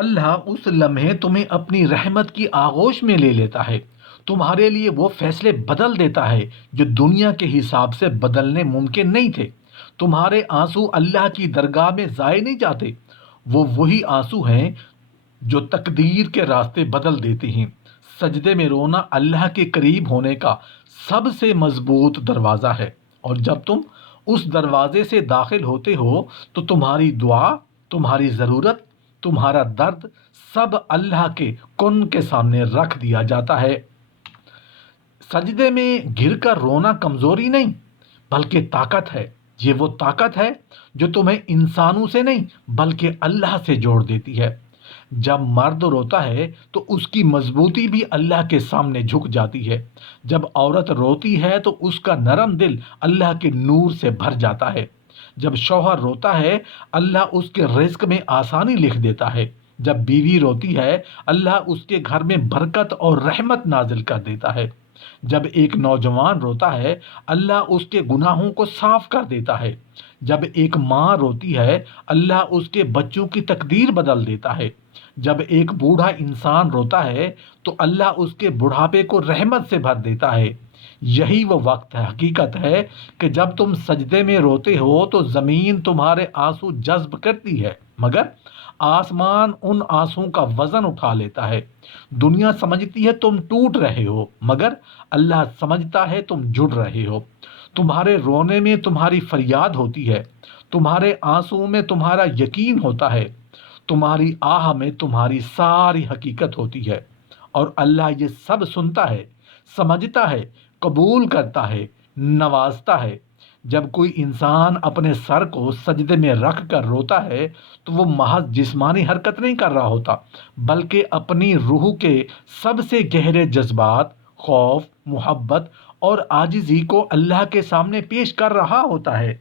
اللہ اس لمحے تمہیں اپنی رحمت کی آغوش میں لے لیتا ہے، تمہارے لیے وہ فیصلے بدل دیتا ہے جو دنیا کے حساب سے بدلنے ممکن نہیں تھے۔ تمہارے آنسو اللہ کی درگاہ میں ضائع نہیں جاتے، وہ وہی آنسو ہیں جو تقدیر کے راستے بدل دیتے ہیں۔ سجدے میں رونا اللہ کے قریب ہونے کا سب سے مضبوط دروازہ ہے، اور جب تم اس دروازے سے داخل ہوتے ہو تو تمہاری دعا، تمہاری ضرورت، تمہارا درد سب اللہ کے کن کے سامنے رکھ دیا جاتا ہے۔ سجدے میں گر کر رونا کمزوری نہیں بلکہ طاقت ہے۔ یہ وہ طاقت ہے جو تمہیں انسانوں سے نہیں بلکہ اللہ سے جوڑ دیتی ہے۔ جب مرد روتا ہے تو اس کی مضبوطی بھی اللہ کے سامنے جھک جاتی ہے۔ جب عورت روتی ہے تو اس کا نرم دل اللہ کے نور سے بھر جاتا ہے۔ جب شوہر روتا ہے اللہ اس کے رزق میں آسانی لکھ دیتا ہے۔ جب بیوی روتی ہے اللہ اس کے گھر میں برکت اور رحمت نازل کر دیتا ہے۔ جب ایک نوجوان روتا ہے اللہ اس کے گناہوں کو صاف کر دیتا ہے۔ جب ایک ماں روتی ہے اللہ اس کے بچوں کی تقدیر بدل دیتا ہے۔ جب ایک بوڑھا انسان روتا ہے تو اللہ اس کے بڑھاپے کو رحمت سے بھر دیتا ہے۔ یہی وہ وقت ہے، حقیقت ہے کہ جب تم سجدے میں روتے ہو تو زمین تمہارے آنسو جذب کرتی ہے، مگر آسمان ان آنسوؤں کا وزن اٹھا لیتا ہے۔ دنیا سمجھتی ہے تم ٹوٹ رہے ہو، مگر اللہ سمجھتا ہے تم جڑ رہے ہو۔ تمہارے رونے میں تمہاری فریاد ہوتی ہے، تمہارے آنسوؤں میں تمہارا یقین ہوتا ہے، تمہاری آہ میں تمہاری ساری حقیقت ہوتی ہے، اور اللہ یہ سب سنتا ہے، سمجھتا ہے، قبول کرتا ہے، نوازتا ہے۔ جب کوئی انسان اپنے سر کو سجدے میں رکھ کر روتا ہے تو وہ محض جسمانی حرکت نہیں کر رہا ہوتا، بلکہ اپنی روح کے سب سے گہرے جذبات، خوف، محبت اور عاجزی کو اللہ کے سامنے پیش کر رہا ہوتا ہے۔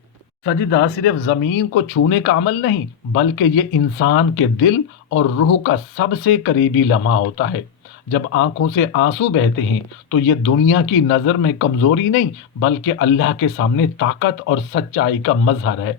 سجدہ صرف زمین کو چھونے کا عمل نہیں بلکہ یہ انسان کے دل اور روح کا سب سے قریبی لمحہ ہوتا ہے۔ جب آنکھوں سے آنسو بہتے ہیں تو یہ دنیا کی نظر میں کمزوری نہیں بلکہ اللہ کے سامنے طاقت اور سچائی کا مظہر ہے۔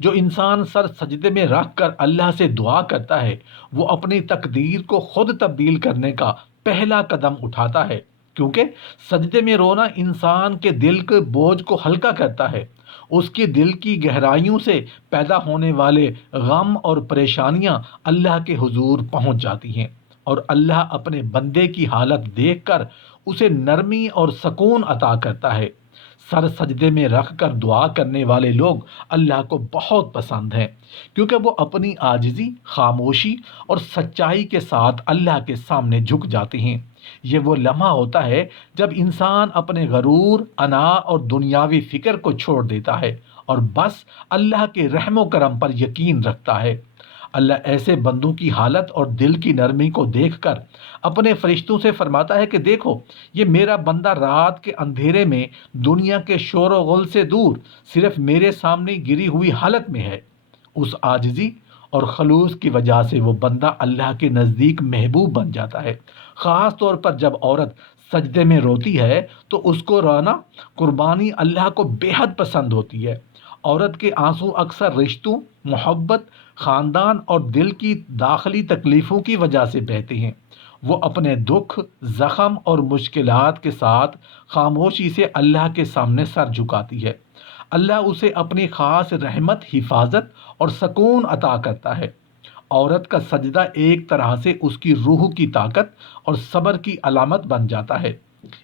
جو انسان سر سجدے میں رکھ کر اللہ سے دعا کرتا ہے وہ اپنی تقدیر کو خود تبدیل کرنے کا پہلا قدم اٹھاتا ہے، کیونکہ سجدے میں رونا انسان کے دل کے بوجھ کو ہلکا کرتا ہے۔ اس کے دل کی گہرائیوں سے پیدا ہونے والے غم اور پریشانیاں اللہ کے حضور پہنچ جاتی ہیں، اور اللہ اپنے بندے کی حالت دیکھ کر اسے نرمی اور سکون عطا کرتا ہے۔ سر سجدے میں رکھ کر دعا کرنے والے لوگ اللہ کو بہت پسند ہیں، کیونکہ وہ اپنی عاجزی، خاموشی اور سچائی کے ساتھ اللہ کے سامنے جھک جاتے ہیں۔ یہ وہ لمحہ ہوتا ہے جب انسان اپنے غرور، انا اور دنیاوی فکر کو چھوڑ دیتا ہے اور بس اللہ کے رحم و کرم پر یقین رکھتا ہے۔ اللہ ایسے بندوں کی حالت اور دل کی نرمی کو دیکھ کر اپنے فرشتوں سے فرماتا ہے کہ دیکھو، یہ میرا بندہ رات کے اندھیرے میں دنیا کے شور و غل سے دور صرف میرے سامنے گری ہوئی حالت میں ہے۔ اس عاجزی اور خلوص کی وجہ سے وہ بندہ اللہ کے نزدیک محبوب بن جاتا ہے۔ خاص طور پر جب عورت سجدے میں روتی ہے تو اس کو رونا قربانی اللہ کو بے حد پسند ہوتی ہے۔ عورت کے آنسو اکثر رشتوں، محبت، خاندان اور دل کی داخلی تکلیفوں کی وجہ سے بہتے ہیں۔ وہ اپنے دکھ، زخم اور مشکلات کے ساتھ خاموشی سے اللہ کے سامنے سر جھکاتی ہے۔ اللہ اسے اپنی خاص رحمت، حفاظت اور سکون عطا کرتا ہے۔ عورت کا سجدہ ایک طرح سے اس کی روح کی طاقت اور صبر کی علامت بن جاتا ہے۔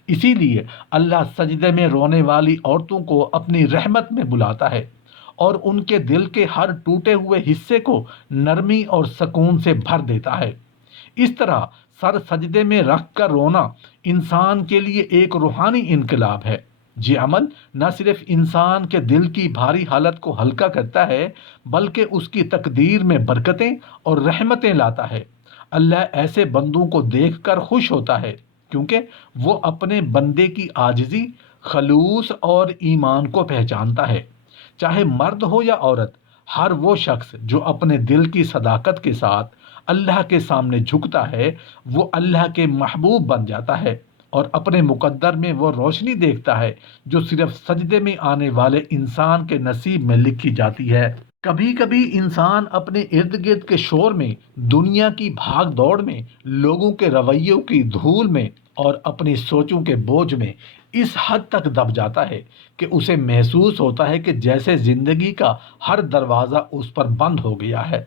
اسی لیے اللہ سجدے میں رونے والی عورتوں کو اپنی رحمت میں بلاتا ہے اور ان کے دل کے ہر ٹوٹے ہوئے حصے کو نرمی اور سکون سے بھر دیتا ہے۔ اس طرح سر سجدے میں رکھ کر رونا انسان کے لیے ایک روحانی انقلاب ہے۔ یہ عمل نہ صرف انسان کے دل کی بھاری حالت کو ہلکا کرتا ہے بلکہ اس کی تقدیر میں برکتیں اور رحمتیں لاتا ہے۔ اللہ ایسے بندوں کو دیکھ کر خوش ہوتا ہے کیونکہ وہ اپنے بندے کی عاجزی، خلوص اور ایمان کو پہچانتا ہے۔ چاہے مرد ہو یا عورت، ہر وہ شخص جو اپنے دل کی صداقت کے ساتھ اللہ کے سامنے جھکتا ہے وہ اللہ کے محبوب بن جاتا ہے اور اپنے مقدر میں وہ روشنی دیکھتا ہے جو صرف سجدے میں آنے والے انسان کے نصیب میں لکھی جاتی ہے۔ کبھی کبھی انسان اپنے ارد گرد کے شور میں، دنیا کی بھاگ دوڑ میں، لوگوں کے رویوں کی دھول میں اور اپنی سوچوں کے بوجھ میں اس حد تک دب جاتا ہے کہ اسے محسوس ہوتا ہے کہ جیسے زندگی کا ہر دروازہ اس پر بند ہو گیا ہے۔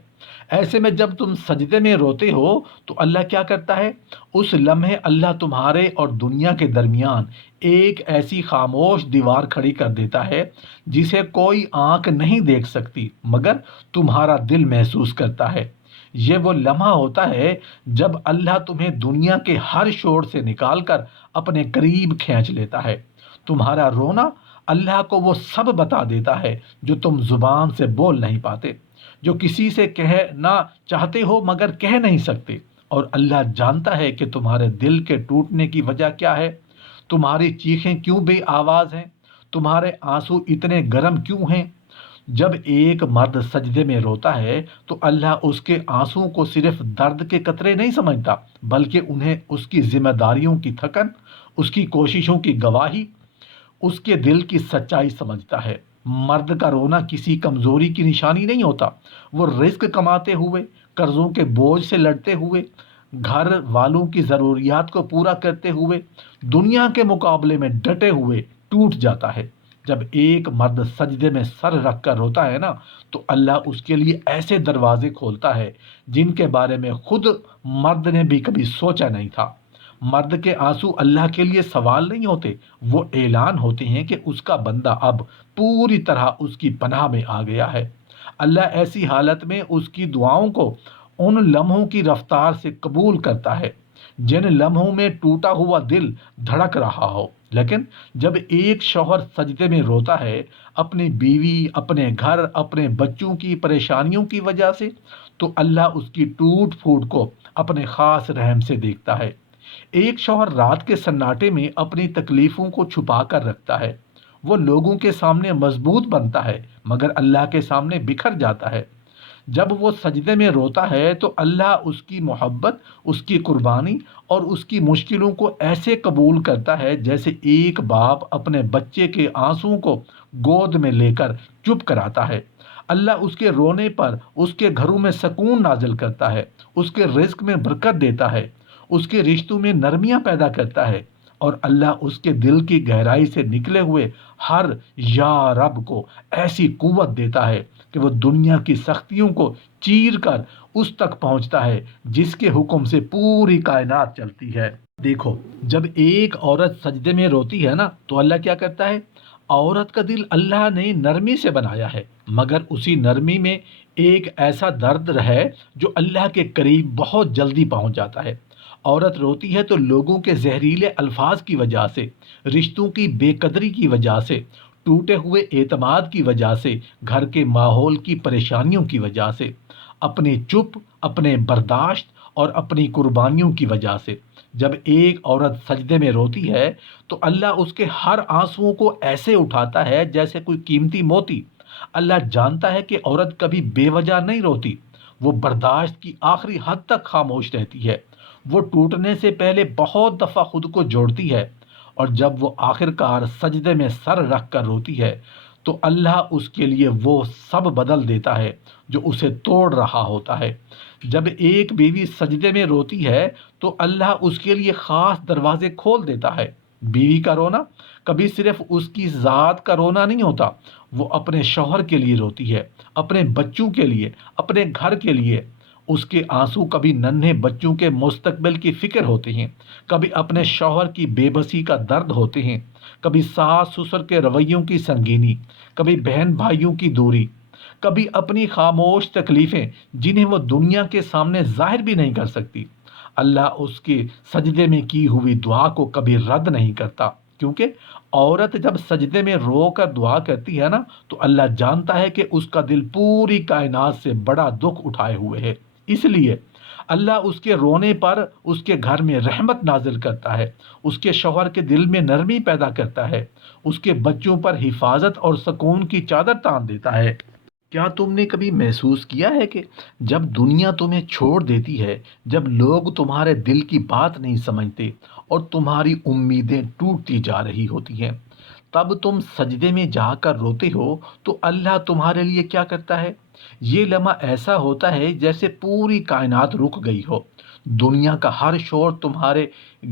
ایسے میں جب تم سجدے میں روتے ہو تو اللہ کیا کرتا ہے؟ اس لمحے اللہ تمہارے اور دنیا کے درمیان ایک ایسی خاموش دیوار کھڑی کر دیتا ہے جسے کوئی آنکھ نہیں دیکھ سکتی مگر تمہارا دل محسوس کرتا ہے۔ یہ وہ لمحہ ہوتا ہے جب اللہ تمہیں دنیا کے ہر شور سے نکال کر اپنے قریب کھینچ لیتا ہے۔ تمہارا رونا اللہ کو وہ سب بتا دیتا ہے جو تم زبان سے بول نہیں پاتے، جو کسی سے کہنا چاہتے ہو مگر کہہ نہیں سکتے، اور اللہ جانتا ہے کہ تمہارے دل کے ٹوٹنے کی وجہ کیا ہے، تمہاری چیخیں کیوں بے آواز ہیں، تمہارے آنسو اتنے گرم کیوں ہیں۔ جب ایک مرد سجدے میں روتا ہے تو اللہ اس کے آنسوؤں کو صرف درد کے قطرے نہیں سمجھتا بلکہ انہیں اس کی ذمہ داریوں کی تھکن، اس کی کوششوں کی گواہی، اس کے دل کی سچائی سمجھتا ہے۔ مرد کا رونا کسی کمزوری کی نشانی نہیں ہوتا، وہ رزق کماتے ہوئے، قرضوں کے بوجھ سے لڑتے ہوئے، گھر والوں کی ضروریات کو پورا کرتے ہوئے، دنیا کے مقابلے میں ڈٹے ہوئے ٹوٹ جاتا ہے۔ جب ایک مرد سجدے میں سر رکھ کر روتا ہے نا تو اللہ اس کے لیے ایسے دروازے کھولتا ہے جن کے بارے میں خود مرد نے بھی کبھی سوچا نہیں تھا۔ مرد کے آنسو اللہ کے لیے سوال نہیں ہوتے، وہ اعلان ہوتے ہیں کہ اس کا بندہ اب پوری طرح اس کی پناہ میں آ گیا ہے۔ اللہ ایسی حالت میں اس کی دعاؤں کو ان لمحوں کی رفتار سے قبول کرتا ہے جن لمحوں میں ٹوٹا ہوا دل دھڑک رہا ہو۔ لیکن جب ایک شوہر سجدے میں روتا ہے اپنی بیوی، اپنے گھر، اپنے بچوں کی پریشانیوں کی وجہ سے، تو اللہ اس کی ٹوٹ پھوٹ کو اپنے خاص رحم سے دیکھتا ہے۔ ایک شوہر رات کے سناٹے میں اپنی تکلیفوں کو چھپا کر رکھتا ہے، وہ لوگوں کے سامنے مضبوط بنتا ہے مگر اللہ کے سامنے بکھر جاتا ہے۔ جب وہ سجدے میں روتا ہے تو اللہ اس کی محبت، اس کی قربانی اور اس کی مشکلوں کو ایسے قبول کرتا ہے جیسے ایک باپ اپنے بچے کے آنسوؤں کو گود میں لے کر چپ کراتا ہے۔ اللہ اس کے رونے پر اس کے گھروں میں سکون نازل کرتا ہے، اس کے رزق میں برکت دیتا ہے، اس کے رشتوں میں نرمیاں پیدا کرتا ہے، اور اللہ اس کے دل کی گہرائی سے نکلے ہوئے ہر یا رب کو ایسی قوت دیتا ہے کہ وہ دنیا کی سختیوں کو چیر کر اس تک پہنچتا ہے جس کے حکم سے پوری کائنات چلتی ہے۔ دیکھو، جب ایک عورت سجدے میں روتی ہے نا تو اللہ کیا کرتا ہے؟ عورت کا دل اللہ نے نرمی سے بنایا ہے مگر اسی نرمی میں ایک ایسا درد ہے جو اللہ کے قریب بہت جلدی پہنچ جاتا ہے۔ عورت روتی ہے تو لوگوں کے زہریلے الفاظ کی وجہ سے، رشتوں کی بے قدری کی وجہ سے، ٹوٹے ہوئے اعتماد کی وجہ سے، گھر کے ماحول کی پریشانیوں کی وجہ سے، اپنی چپ، اپنے برداشت اور اپنی قربانیوں کی وجہ سے۔ جب ایک عورت سجدے میں روتی ہے تو اللہ اس کے ہر آنسوؤں کو ایسے اٹھاتا ہے جیسے کوئی قیمتی موتی۔ اللہ جانتا ہے کہ عورت کبھی بے وجہ نہیں روتی، وہ برداشت کی آخری حد تک خاموش رہتی ہے، وہ ٹوٹنے سے پہلے بہت دفعہ خود کو جوڑتی ہے، اور جب وہ آخر کار سجدے میں سر رکھ کر روتی ہے تو اللہ اس کے لیے وہ سب بدل دیتا ہے جو اسے توڑ رہا ہوتا ہے۔ جب ایک بیوی سجدے میں روتی ہے تو اللہ اس کے لیے خاص دروازے کھول دیتا ہے۔ بیوی کا رونا کبھی صرف اس کی ذات کا رونا نہیں ہوتا، وہ اپنے شوہر کے لیے روتی ہے، اپنے بچوں کے لیے، اپنے گھر کے لیے۔ اس کے آنسو کبھی ننھے بچوں کے مستقبل کی فکر ہوتے ہیں، کبھی اپنے شوہر کی بے بسی کا درد ہوتے ہیں، کبھی ساس سسر کے رویوں کی سنگینی، کبھی بہن بھائیوں کی دوری، کبھی اپنی خاموش تکلیفیں جنہیں وہ دنیا کے سامنے ظاہر بھی نہیں کر سکتی۔ اللہ اس کے سجدے میں کی ہوئی دعا کو کبھی رد نہیں کرتا، کیونکہ عورت جب سجدے میں رو کر دعا کرتی ہے نا تو اللہ جانتا ہے کہ اس کا دل پوری کائنات سے بڑا دکھ اٹھائے ہوئے ہے۔ اس لیے اللہ اس کے رونے پر اس کے گھر میں رحمت نازل کرتا ہے، اس کے شوہر کے دل میں نرمی پیدا کرتا ہے، اس کے بچوں پر حفاظت اور سکون کی چادر تان دیتا ہے۔ کیا تم نے کبھی محسوس کیا ہے کہ جب دنیا تمہیں چھوڑ دیتی ہے، جب لوگ تمہارے دل کی بات نہیں سمجھتے اور تمہاری امیدیں ٹوٹتی جا رہی ہوتی ہیں، تب تم سجدے میں جا کر روتے ہو تو اللہ تمہارے لیے کیا کرتا ہے؟ یہ لمحہ ایسا ہوتا ہے جیسے پوری کائنات رک گئی ہو، دنیا کا ہر شور تمہارے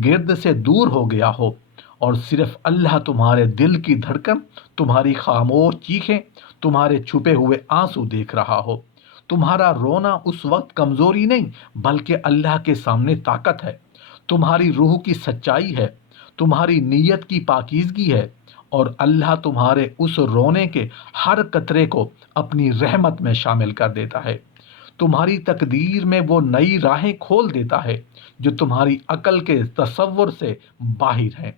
گرد سے دور ہو گیا ہو، اور صرف اللہ تمہارے دل کی دھڑکن، تمہاری خاموش چیخیں، تمہارے چھپے ہوئے آنسو دیکھ رہا ہو۔ تمہارا رونا اس وقت کمزوری نہیں بلکہ اللہ کے سامنے طاقت ہے، تمہاری روح کی سچائی ہے، تمہاری نیت کی پاکیزگی ہے، اور اللہ تمہارے اس رونے کے ہر قطرے کو اپنی رحمت میں شامل کر دیتا ہے۔ تمہاری تقدیر میں وہ نئی راہیں کھول دیتا ہے جو تمہاری عقل کے تصور سے باہر ہیں۔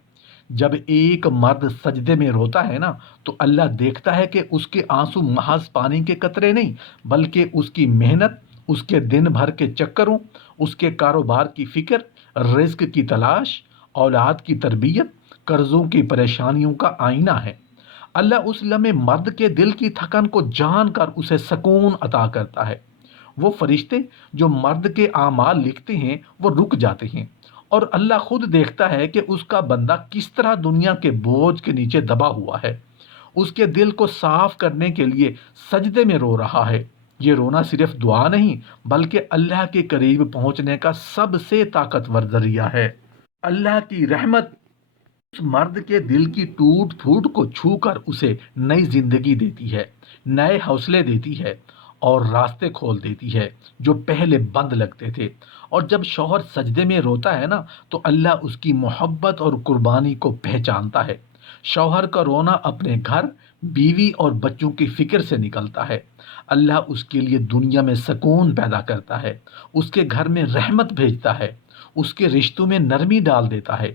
جب ایک مرد سجدے میں روتا ہے نا تو اللہ دیکھتا ہے کہ اس کے آنسو محض پانی کے قطرے نہیں بلکہ اس کی محنت، اس کے دن بھر کے چکروں، اس کے کاروبار کی فکر، رزق کی تلاش، اولاد کی تربیت، قرضوں کی پریشانیوں کا آئینہ ہے۔ اللہ اس لمحے مرد کے دل کی تھکن کو جان کر اسے سکون عطا کرتا ہے۔ وہ فرشتے جو مرد کے اعمال لکھتے ہیں وہ رک جاتے ہیں، اور اللہ خود دیکھتا ہے کہ اس کا بندہ کس طرح دنیا کے بوجھ کے نیچے دبا ہوا ہے، اس کے دل کو صاف کرنے کے لیے سجدے میں رو رہا ہے۔ یہ رونا صرف دعا نہیں بلکہ اللہ کے قریب پہنچنے کا سب سے طاقتور ذریعہ ہے۔ اللہ کی رحمت اس مرد کے دل کی ٹوٹ پھوٹ کو چھو کر اسے نئی زندگی دیتی ہے، نئے حوصلے دیتی ہے، اور راستے کھول دیتی ہے جو پہلے بند لگتے تھے۔ اور جب شوہر سجدے میں روتا ہے نا تو اللہ اس کی محبت اور قربانی کو پہچانتا ہے۔ شوہر کا رونا اپنے گھر، بیوی اور بچوں کی فکر سے نکلتا ہے۔ اللہ اس کے لیے دنیا میں سکون پیدا کرتا ہے، اس کے گھر میں رحمت بھیجتا ہے، اس کے رشتوں میں نرمی ڈال دیتا ہے۔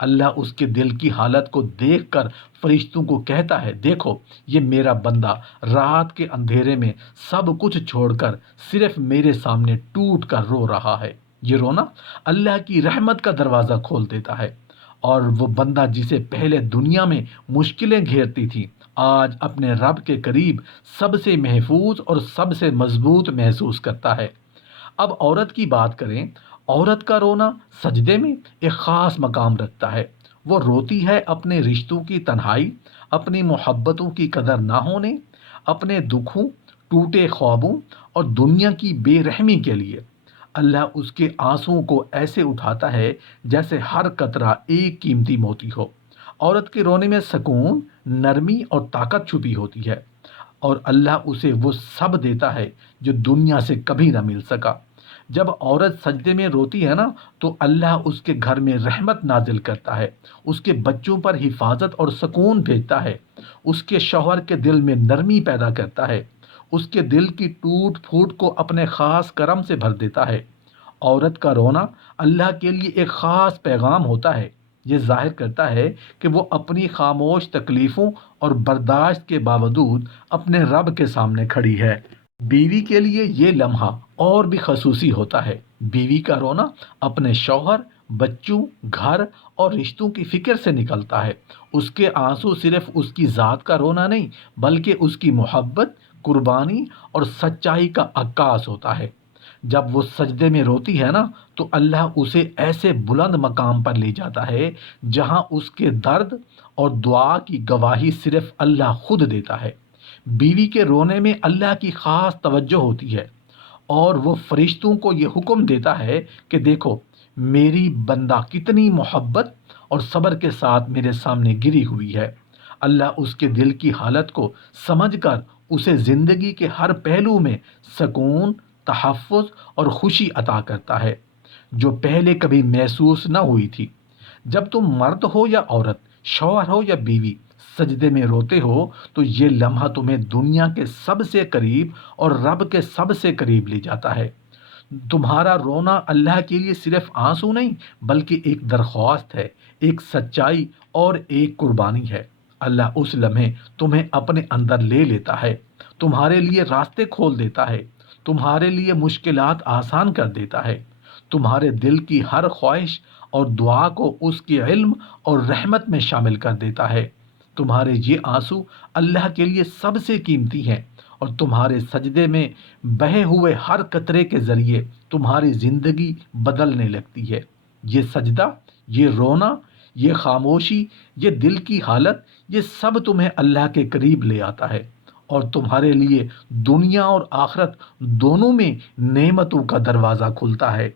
اللہ اس کے دل کی حالت کو دیکھ کر فرشتوں کو کہتا ہے، دیکھو یہ میرا بندہ رات کے اندھیرے میں سب کچھ چھوڑ کر صرف میرے سامنے ٹوٹ کر رو رہا ہے۔ یہ رونا اللہ کی رحمت کا دروازہ کھول دیتا ہے، اور وہ بندہ جسے پہلے دنیا میں مشکلیں گھیرتی تھی آج اپنے رب کے قریب سب سے محفوظ اور سب سے مضبوط محسوس کرتا ہے۔ اب عورت کی بات کریں۔ عورت کا رونا سجدے میں ایک خاص مقام رکھتا ہے۔ وہ روتی ہے اپنے رشتوں کی تنہائی، اپنی محبتوں کی قدر نہ ہونے، اپنے دکھوں، ٹوٹے خوابوں اور دنیا کی بے رحمی کے لیے۔ اللہ اس کے آنسوؤں کو ایسے اٹھاتا ہے جیسے ہر قطرہ ایک قیمتی موتی ہو۔ عورت کے رونے میں سکون، نرمی اور طاقت چھپی ہوتی ہے، اور اللہ اسے وہ سب دیتا ہے جو دنیا سے کبھی نہ مل سکا۔ جب عورت سجدے میں روتی ہے نا تو اللہ اس کے گھر میں رحمت نازل کرتا ہے، اس کے بچوں پر حفاظت اور سکون بھیجتا ہے، اس کے شوہر کے دل میں نرمی پیدا کرتا ہے، اس کے دل کی ٹوٹ پھوٹ کو اپنے خاص کرم سے بھر دیتا ہے۔ عورت کا رونا اللہ کے لیے ایک خاص پیغام ہوتا ہے۔ یہ ظاہر کرتا ہے کہ وہ اپنی خاموش تکلیفوں اور برداشت کے باوجود اپنے رب کے سامنے کھڑی ہے۔ بیوی کے لیے یہ لمحہ اور بھی خصوصی ہوتا ہے۔ بیوی کا رونا اپنے شوہر، بچوں، گھر اور رشتوں کی فکر سے نکلتا ہے۔ اس کے آنسو صرف اس کی ذات کا رونا نہیں بلکہ اس کی محبت، قربانی اور سچائی کا عکاس ہوتا ہے۔ جب وہ سجدے میں روتی ہے نا تو اللہ اسے ایسے بلند مقام پر لے جاتا ہے جہاں اس کے درد اور دعا کی گواہی صرف اللہ خود دیتا ہے۔ بیوی کے رونے میں اللہ کی خاص توجہ ہوتی ہے، اور وہ فرشتوں کو یہ حکم دیتا ہے کہ دیکھو میری بندہ کتنی محبت اور صبر کے ساتھ میرے سامنے گری ہوئی ہے۔ اللہ اس کے دل کی حالت کو سمجھ کر اسے زندگی کے ہر پہلو میں سکون، تحفظ اور خوشی عطا کرتا ہے جو پہلے کبھی محسوس نہ ہوئی تھی۔ جب تم مرد ہو یا عورت، شوہر ہو یا بیوی، سجدے میں روتے ہو تو یہ لمحہ تمہیں دنیا کے سب سے قریب اور رب کے سب سے قریب لے جاتا ہے۔ تمہارا رونا اللہ کے لیے صرف آنسو نہیں بلکہ ایک درخواست ہے، ایک سچائی اور ایک قربانی ہے۔ اللہ اس لمحے تمہیں اپنے اندر لے لیتا ہے، تمہارے لیے راستے کھول دیتا ہے، تمہارے لیے مشکلات آسان کر دیتا ہے، تمہارے دل کی ہر خواہش اور دعا کو اس کے علم اور رحمت میں شامل کر دیتا ہے۔ تمہارے یہ آنسو اللہ کے لیے سب سے قیمتی ہیں، اور تمہارے سجدے میں بہے ہوئے ہر قطرے کے ذریعے تمہاری زندگی بدلنے لگتی ہے۔ یہ سجدہ، یہ رونا، یہ خاموشی، یہ دل کی حالت، یہ سب تمہیں اللہ کے قریب لے آتا ہے اور تمہارے لیے دنیا اور آخرت دونوں میں نعمتوں کا دروازہ کھلتا ہے۔